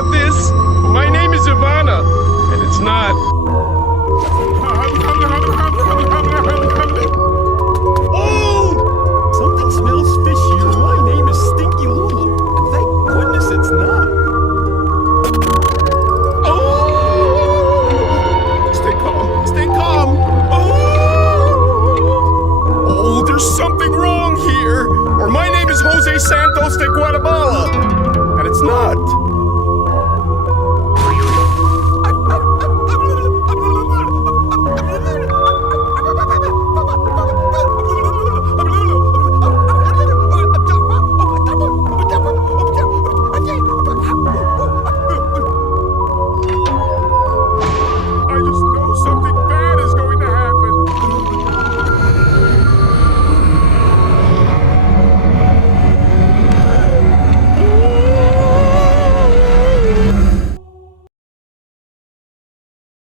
about this? My name is Ivana, and it's not. Oh! Something smells fishy. My name is Stinky Lula. And thank goodness it's not. Oh! Stay calm. Stay calm. Oh, there's something wrong here. Or my name is Jose Santos de Guatemala. And it's not.